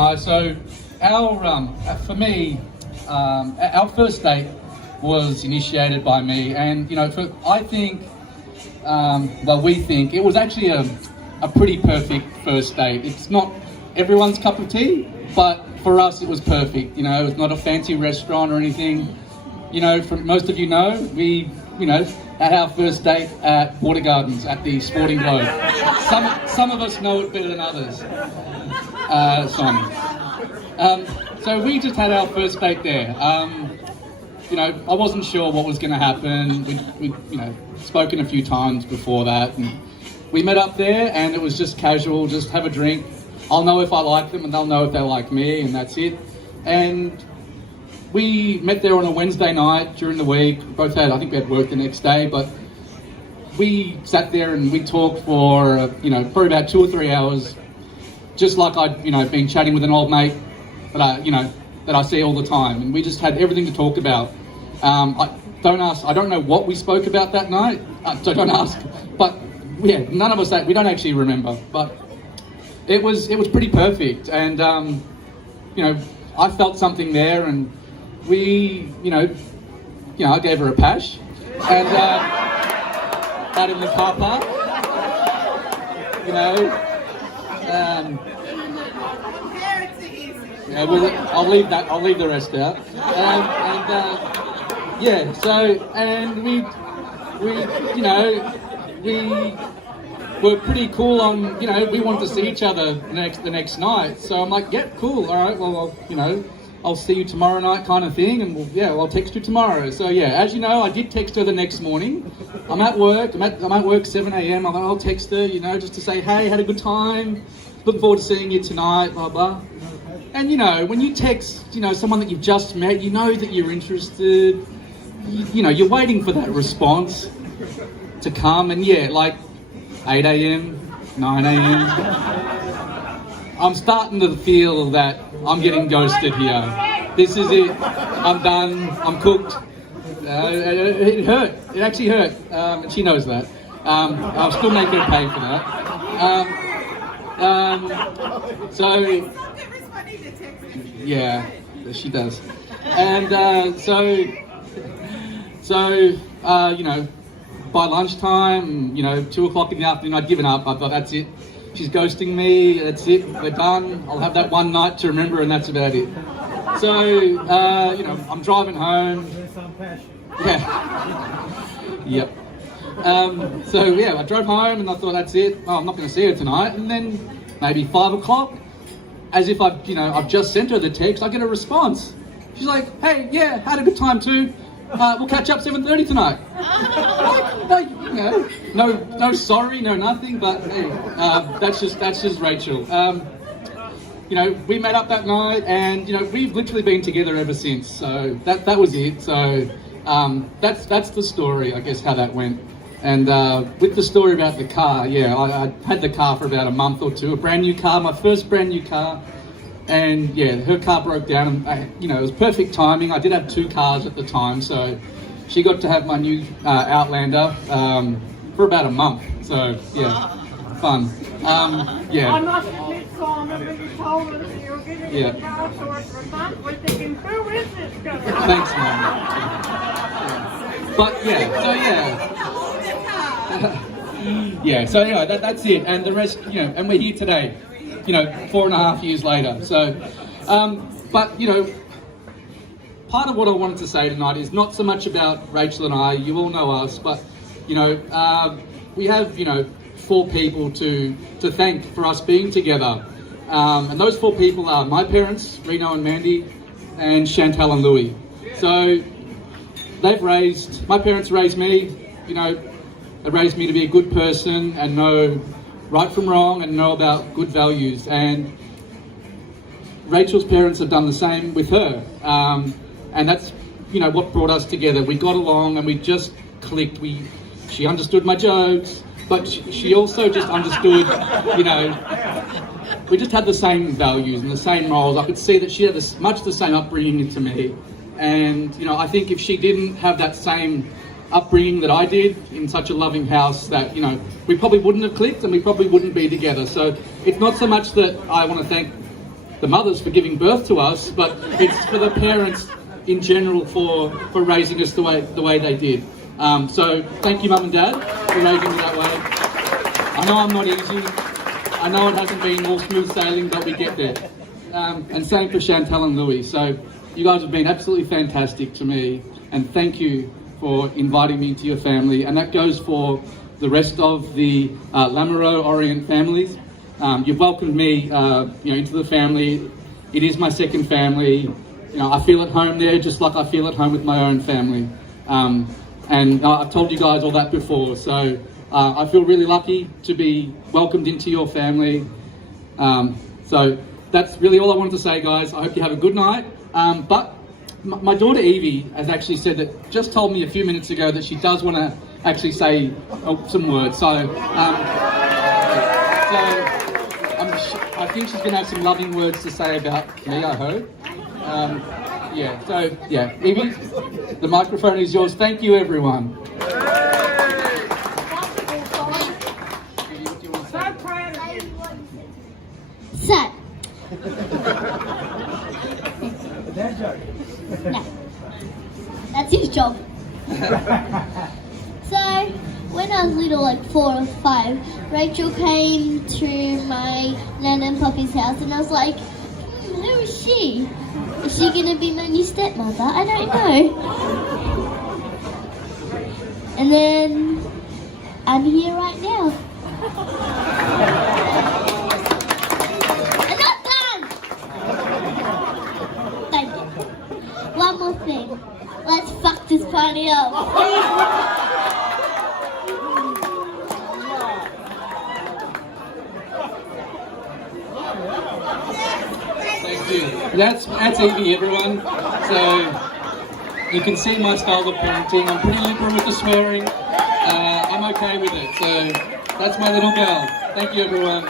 I. So, for me, our first date was initiated by me, and I think, we think it was actually a pretty perfect first date. It's not everyone's cup of tea, but for us it was perfect. It was not a fancy restaurant or anything. From most of we had our first date at Water Gardens at the Sporting Globe. Some of us know it better than others. So we just had our first date there. I wasn't sure what was going to happen. We'd spoken a few times before that, and we met up there, and it was just casual, just have a drink. I'll know if I like them, and they'll know if they like me, and that's it. And we met there on a Wednesday night during the week. I think we had work the next day, but we sat there and we talked for, probably about 2 or 3 hours, just like I'd, been chatting with an old mate that I see all the time. And we just had everything to talk about. I don't know what we spoke about that night, so don't ask. But yeah, none of us, we don't actually remember. But it was pretty perfect. And, I felt something there, and we, I gave her a pash, and out in the car park, I'll leave the rest out. We were pretty cool on, we wanted to see each other the next night. So I'm like, yep, cool, all right, well, I'll see you tomorrow night kind of thing, and I'll text you tomorrow. So yeah, as you know, I did text her the next morning. I'm at work 7 a.m. I'll text her, just to say, hey, had a good time, looking forward to seeing you tonight, blah, blah. And when you text, someone that you've just met, that you're interested, you're waiting for that response to come, and 8 a.m, 9 a.m, I'm starting to feel that I'm getting ghosted here. This is it. I'm done. I'm cooked. It hurt. It actually hurt. And she knows that. I'll still make her pay for that. Yeah, she does. And by lunchtime, 2 o'clock in the afternoon, I'd given up. I thought, that's it. She's ghosting me, that's it, we're done. I'll have that one night to remember, and that's about it. So, I'm driving home. Yeah. Yep. I drove home and I thought, that's it. Oh, I'm not going to see her tonight. And then maybe 5 o'clock, as if I've just sent her the text, I get a response. She's like, hey, yeah, had a good time too. We'll catch up 7:30 tonight. No sorry, no nothing, but hey, that's just Rachel. We met up that night, and we've literally been together ever since. So that was it. So that's the story, I guess, how that went. And with the story about the car, I had the car for about a month or two, a brand new car, my first brand new car. And her car broke down, and it was perfect timing. I did have 2 cars at the time, so she got to have my new Outlander for about a month. So fun. I must admit, Simon, when you told us you were getting a car for a month, we're thinking, who is this guy? Thanks, Mum. But that's it. And the rest, and we're here today. 4.5 years later. So, but part of what I wanted to say tonight is not so much about Rachel and I. You all know us, but we have 4 people to thank for us being together, and those 4 people are my parents, Reno and Mandy, and Chantal and Louie. So my parents raised me. They raised me to be a good person and know right from wrong and know about good values. And Rachel's parents have done the same with her. And that's, what brought us together. We got along and we just clicked. She understood my jokes, but she also just understood, we just had the same values and the same morals. I could see that she had much the same upbringing to me. And, I think if she didn't have that same upbringing that I did in such a loving house, that we probably wouldn't have clicked and we probably wouldn't be together. So it's not so much that I want to thank the mothers for giving birth to us, but it's for the parents in general for raising us the way they did. So thank you, Mum and Dad, for raising me that way. I know I'm not easy. I know it hasn't been all smooth sailing, but we get there. And same for Chantal and Louis. So you guys have been absolutely fantastic to me, and thank you for inviting me into your family. And that goes for the rest of the Lamoureux Orient families. You've welcomed me, into the family. It is my second family. I feel at home there, just like I feel at home with my own family. And I've told you guys all that before. So I feel really lucky to be welcomed into your family. So that's really all I wanted to say, guys. I hope you have a good night. But my daughter Evie has actually said that, just told me a few minutes ago that she does want to actually say some words. So I think she's going to have some loving words to say about me, I hope. Evie, the microphone is yours. Thank you, everyone. So, no, that's his job. So, when I was little, like 4 or 5, Rachel came to my Nan and Poppy's house, and I was like, who is she? Is she going to be my new stepmother? I don't know. And then, I'm here right now. I'm not done! Thank you. One more thing. Let's fuck this party up. Thank you. That's Evie, everyone. So you can see my style of parenting. I'm pretty liberal with the swearing. I'm okay with it. So that's my little girl. Thank you, everyone.